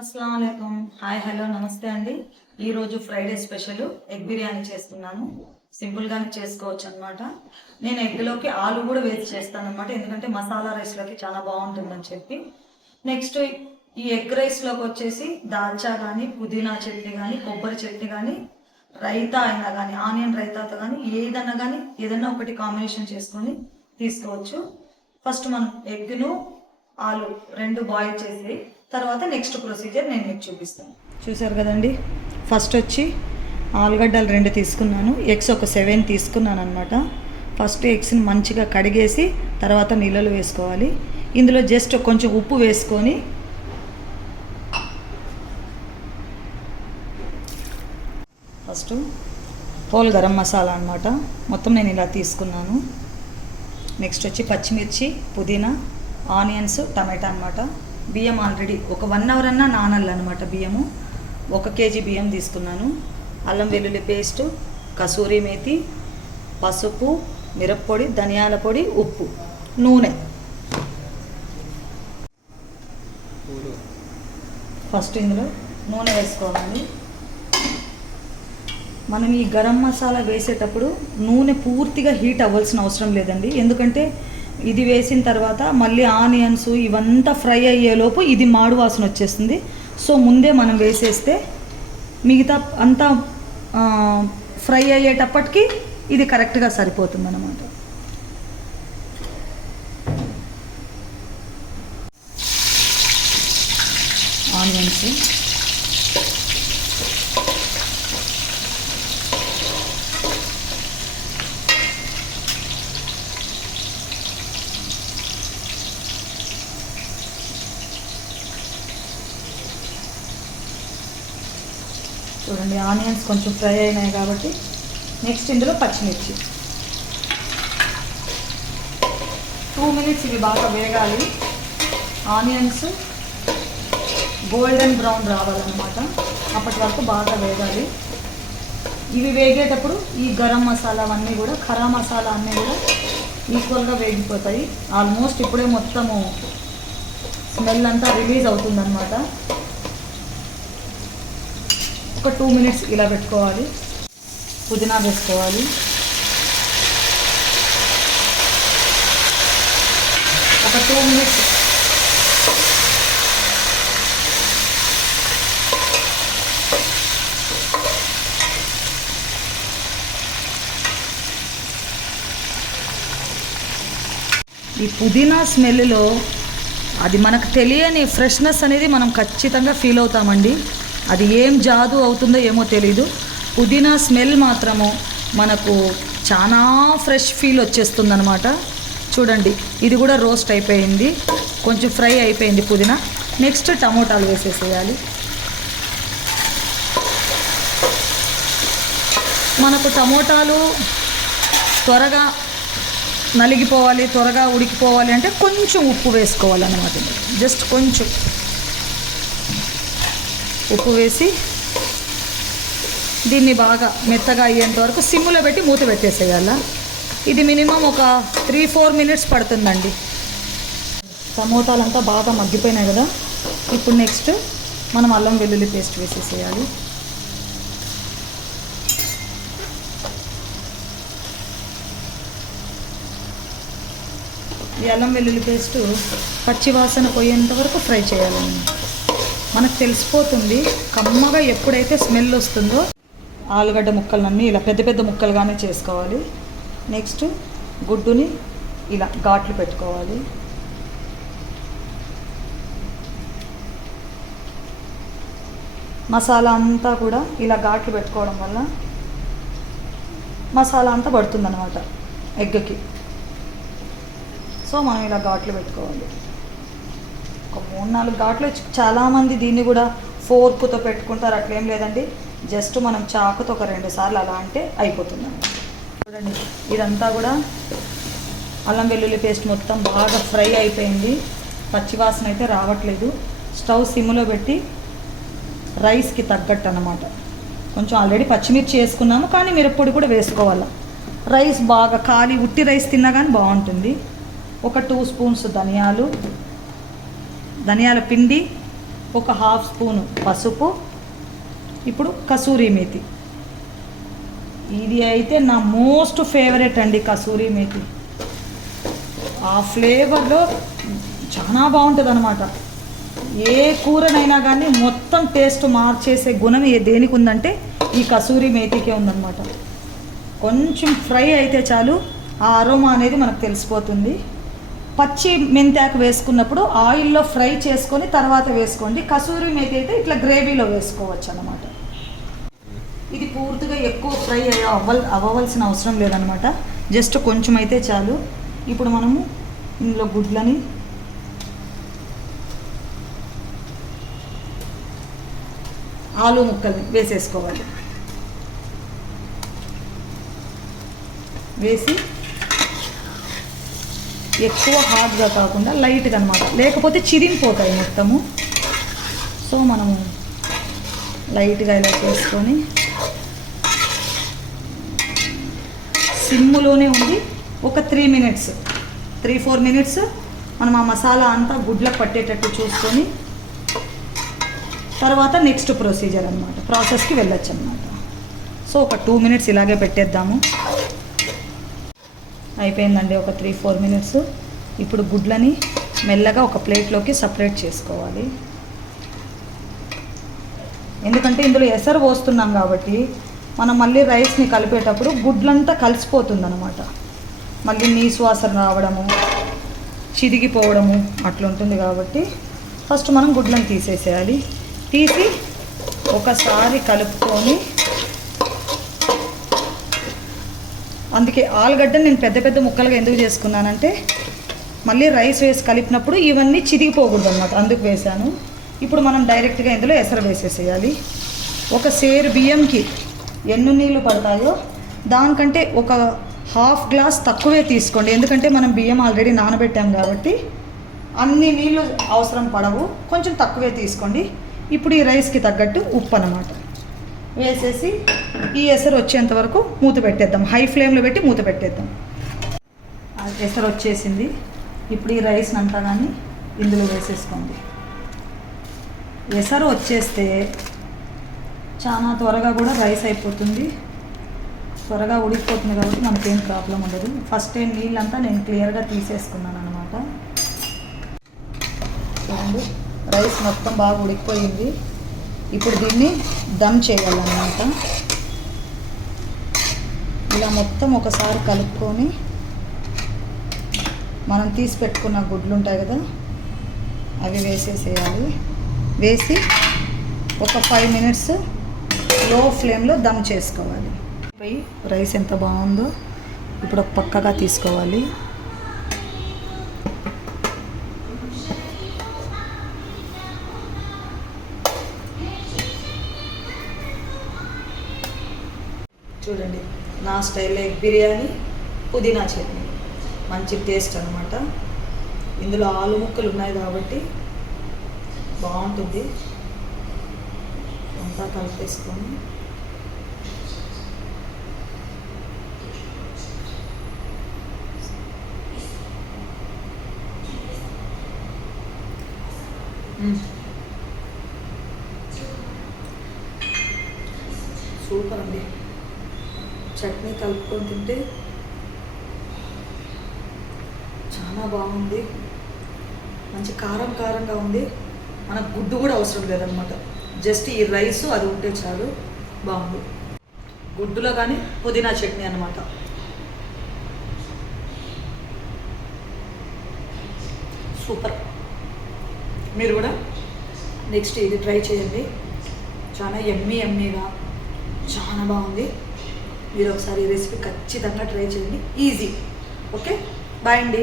అస్సలం వాలేకుం. Hi hello నమస్తే అండి. ఈరోజు ఫ్రైడే స్పెషల్ ఎగ్ బిర్యానీ చేస్తున్నాను. సింపుల్గానే చేసుకోవచ్చు అనమాట. నేను ఎగ్లోకి ఆలు కూడా వేసి చేస్తాను అనమాట, ఎందుకంటే మసాలా రైస్లోకి చాలా బాగుంటుందని చెప్పి. నెక్స్ట్ ఈ ఎగ్ రైస్లోకి వచ్చేసి దాల్చా కానీ, పుదీనా చట్నీ కానీ, కొబ్బరి చట్నీ కానీ, రైతా అయినా కానీ, ఆనియన్ రైతాతో కానీ ఏదన్నా కానీ ఏదన్నా ఒకటి కాంబినేషన్ చేసుకొని తీసుకోవచ్చు. ఫస్ట్ మనం ఎగ్ను ఆలు రెండు బాయిల్ చేసి తర్వాత నెక్స్ట్ ప్రొసీజర్ నేను మీకు చూపిస్తాను. చూసారు కదండి, ఫస్ట్ వచ్చి ఆలుగడ్డలు 2 తీసుకున్నాను, ఎగ్స్ ఒక 7 తీసుకున్నాను అనమాట. ఫస్ట్ ఎగ్స్ని మంచిగా కడిగేసి తర్వాత నీళ్ళలో వేసుకోవాలి. ఇందులో జస్ట్ కొంచెం ఉప్పు వేసుకొని ఫస్ట్ హోల్ గరం మసాలా అనమాట మొత్తం నేను ఇలా తీసుకున్నాను. నెక్స్ట్ వచ్చి పచ్చిమిర్చి, పుదీనా, ఆనియన్స్, టమాటా అనమాట. బియ్యం ఆల్రెడీ ఒక 1 అవర్ అన్నా నానాలన్నమాట. బియ్యము 1 కేజీ బియ్యం తీసుకున్నాను. అల్లం వెల్లుల్లి పేస్టు, కసూరి మేతి, పసుపు, మిరప్పొడి, ధనియాల పొడి, ఉప్పు, నూనె. ఫస్ట్ ఇందులో నూనె వేసుకోవాలి. మనం ఈ గరం మసాలా వేసేటప్పుడు నూనె పూర్తిగా హీట్ అవ్వాల్సిన అవసరం లేదండి, ఎందుకంటే ఇది వేసిన తర్వాత మళ్ళీ ఆనియన్స్ ఇవంతా ఫ్రై అయ్యేలోపు ఇది మాడు వాసన వచ్చేస్తుంది. సో ముందే మనం వేసేస్తే మిగతా అంతా ఫ్రై అయ్యేటప్పటికి ఇది కరెక్ట్గా సరిపోతుంది అన్నమాట. ఆనియన్స్, చూడండి ఆనియన్స్ కొంచెం ఫ్రై అయినాయి కాబట్టి నెక్స్ట్ ఇందులో పచ్చిమిర్చి 2 మినిట్స్ ఇవి బాగా వేగాలి. ఆనియన్స్ గోల్డెన్ బ్రౌన్ రావాలన్నమాట, అప్పటి వరకు బాగా వేగాలి. ఇవి వేగేటప్పుడు ఈ గరం మసాలా అవన్నీ కూడా, ఖరా మసాలా అన్నీ కూడా ఈక్వల్గా వేగిపోతాయి. ఆల్మోస్ట్ ఇప్పుడే మొత్తము స్మెల్ అంతా రిలీజ్ అవుతుందన్నమాట. ఒక 2 మినిట్స్ ఇలా పెట్టుకోవాలి. పుదీనా వేసుకోవాలి. ఒక 2 మినిట్స్ ఈ పుదీనా స్మెల్లో అది మనకు తెలియని ఫ్రెష్నెస్ అనేది మనం ఖచ్చితంగా ఫీల్ అవుతామండి. అది ఏం జాదు అవుతుందో ఏమో తెలీదు. పుదీనా స్మెల్ మాత్రము మనకు చాలా ఫ్రెష్ ఫీల్ వచ్చేస్తుంది అనమాట. చూడండి ఇది కూడా రోస్ట్ అయిపోయింది, కొంచెం ఫ్రై అయిపోయింది పుదీనా. నెక్స్ట్ టమోటాలు వేసేసేయాలి. మనకు టమోటాలు త్వరగా నలిగిపోవాలి, త్వరగా ఉడికిపోవాలి అంటే కొంచెం ఉప్పు వేసుకోవాలన్నమాట. జస్ట్ కొంచెం ఉప్పు వేసి దీన్ని బాగా మెత్తగా అయ్యేంత వరకు సిమ్లో పెట్టి మూత పెట్టేసేయాల. ఇది మినిమం ఒక 3-4 మినిట్స్ పడుతుందండి. టమోటాలంతా బాగా మగ్గిపోయినాయి కదా, ఇప్పుడు నెక్స్ట్ మనం అల్లం వెల్లుల్లి పేస్ట్ వేసేసేయాలి. ఈ అల్లం వెల్లుల్లి పేస్టు పచ్చివాసన పోయేంత వరకు ఫ్రై చేయాలండి. మనకు తెలిసిపోతుంది కమ్మగా ఎప్పుడైతే స్మెల్ వస్తుందో. ఆలుగడ్డ ముక్కలన్నీ ఇలా పెద్ద పెద్ద ముక్కలుగానే చేసుకోవాలి. నెక్స్ట్ గుడ్డుని ఇలా ఘాట్లు పెట్టుకోవాలి. మసాలా అంతా కూడా ఇలా ఘాట్లు పెట్టుకోవడం వల్ల మసాలా అంతా పడుతుందన్నమాట ఎగ్కి. సో మనం ఇలా ఘాట్లు పెట్టుకోవాలి. ఒక 3-4 ఘాట్లు. చాలామంది దీన్ని కూడా ఫోర్క్తో పెట్టుకుంటారు, అట్లేం లేదండి. జస్ట్ మనం చాకుతో ఒక 2 సార్లు అలా అంటే అయిపోతుంది. చూడండి ఇదంతా కూడా అల్లం వెల్లుల్లి పేస్ట్ మొత్తం బాగా ఫ్రై అయిపోయింది. పచ్చివాసన అయితే రావట్లేదు. స్టవ్ సిమ్లో పెట్టి రైస్కి తగ్గట్టు అన్నమాట. కొంచెం ఆల్రెడీ పచ్చిమిర్చి వేసుకున్నాము, కానీ మిరప్పొడి కూడా వేసుకోవాలి. రైస్ బాగా ఖాళీ ఉట్టి రైస్ తిన్నా కానీ బాగుంటుంది. ఒక 2 స్పూన్స్ ధనియాల పిండి, ఒక హాఫ్ స్పూను పసుపు, ఇప్పుడు కసూరి మేతి. ఇది అయితే నా మోస్ట్ ఫేవరెట్ అండి కసూరి మేతి. ఆ ఫ్లేవర్లో చాలా బాగుంటుంది అనమాట. ఏ కూరనైనా కానీ మొత్తం టేస్ట్ మార్చేసే గుణం దేనికి ఉందంటే ఈ కసూరి మేతికే ఉందన్నమాట. కొంచెం ఫ్రై అయితే చాలు ఆ అరోమా అనేది మనకు తెలిసిపోతుంది. పచ్చి మెంతాకు వేసుకున్నప్పుడు ఆయిల్లో ఫ్రై చేసుకొని తర్వాత వేసుకోండి. కసూరి మేతి అయితే ఇట్లా గ్రేవీలో వేసుకోవచ్చు అన్నమాట. ఇది పూర్తిగా ఎక్కువ ఫ్రై అవ్వవలసిన అవసరం లేదనమాట. జస్ట్ కొంచెం అయితే చాలు. ఇప్పుడు మనము ఇందులో గుడ్లని ఆలు ముక్కల్ని వేసేసుకోవాలి. వేసి ఎక్కువ హాట్గా కాకుండా లైట్గా అనమాట, లేకపోతే చిరిగిపోతాయి మొత్తము. సో మనము లైట్గా ఇలా చేసుకొని సిమ్ములోనే ఉండి ఒక 3-4 మినిట్స్ మనం ఆ మసాలా అంతా గుడ్లకు పట్టేటట్టు చూసుకొని తర్వాత నెక్స్ట్ ప్రొసీజర్ అనమాట, ప్రాసెస్కి వెళ్ళొచ్చు అనమాట. సో ఒక 2 మినిట్స్ ఇలాగే పెట్టేద్దాము. అయిపోయిందండి ఒక 3-4 మినిట్స్. ఇప్పుడు గుడ్లని మెల్లగా ఒక ప్లేట్లోకి సపరేట్ చేసుకోవాలి. ఎందుకంటే ఇందులో ఎసరు పోస్తున్నాం కాబట్టి మనం మళ్ళీ రైస్ని కలిపేటప్పుడు గుడ్లంతా కలిసిపోతుంది అనమాట. మళ్ళీ నీసు వాసన రావడము, చిరిగిపోవడము అట్లుంటుంది కాబట్టి ఫస్ట్ మనం గుడ్లను తీసేసేయాలి. తీసి ఒకసారి కలుపుకొని, అందుకే ఆలుగడ్డను నేను పెద్ద పెద్ద ముక్కలుగా ఎందుకు చేసుకున్నానంటే మళ్ళీ రైస్ వేసి కలిపినప్పుడు ఇవన్నీ చిరిగిపోకూడదు అనమాట, అందుకు వేసాను. ఇప్పుడు మనం డైరెక్ట్గా ఇందులో ఎసరు వేసేసేయాలి. ఒక సేరు బియ్యంకి ఎన్ని నీళ్ళు పడతాయో దానికంటే ఒక హాఫ్ గ్లాస్ తక్కువే తీసుకోండి. ఎందుకంటే మనం బియ్యం ఆల్రెడీ నానబెట్టాం కాబట్టి అన్ని నీళ్ళు అవసరం పడవు, కొంచెం తక్కువే తీసుకోండి. ఇప్పుడు ఈ రైస్కి తగ్గట్టు ఉప్పు అన్నమాట వేసేసి ఈ ఎసరు వచ్చేంత వరకు మూత పెట్టేద్దాం. హై ఫ్లేమ్లో పెట్టి మూత పెట్టేద్దాం. ఎసరు వచ్చేసింది. ఇప్పుడు ఈ రైస్ని అంతా కానీ ఇందులో వేసేసుకోండి. ఎసరు వచ్చేస్తే చాలా త్వరగా కూడా రైస్ అయిపోతుంది, త్వరగా ఉడికిపోతుంది కాబట్టి మనకేం ప్రాబ్లం ఉండదు. ఫస్ట్ నీళ్ళంతా నేను క్లియర్గా తీసేసుకున్నాను అనమాట. చూడండి రైస్ మొత్తం బాగా ఉడికిపోయింది. ఇప్పుడు దీన్ని దమ్ చేయాలన్నమాట. ఇలా మొత్తం ఒకసారి కలుపుకొని మనం తీసి పెట్టుకున్న గుడ్లు ఉంటాయి కదా అవి వేసేసేయాలి. వేసి ఒక 5 మినిట్స్ లో ఫ్లేమ్లో దమ్ చేసుకోవాలి. రైస్ ఎంత బాగుందో ఇప్పుడు ఒక పక్కగా తీసుకోవాలి. చూడండి నా స్టైల్లో ఎగ్ బిర్యానీ, పుదీనా చట్నీ, మంచి టేస్ట్ అనమాట. ఇందులో ఆలు ముక్కలు ఉన్నాయి కాబట్టి బాగుంటుంది. అంతా కలిపేసుకొని సూపర్ అండి. చట్నీ కలుపుకొని తింటే చాలా బాగుంది. మంచి కారం కారంగా ఉంది. మనకు గుడ్డు కూడా అవసరం లేదనమాట, జస్ట్ ఈ రైస్ అది ఉంటే చాలు. బాగుంది. గుడ్డులో కానీ పుదీనా చట్నీ అనమాట. సూపర్. మీరు కూడా నెక్స్ట్ ఇది ట్రై చేయండి. చాలా ఎమ్మీగా చాలా బాగుంది. మీరు ఒకసారి ఈ రెసిపీ ఖచ్చితంగా ట్రై చేయండి. ఈజీ. ఓకే, బాయ్ అండి.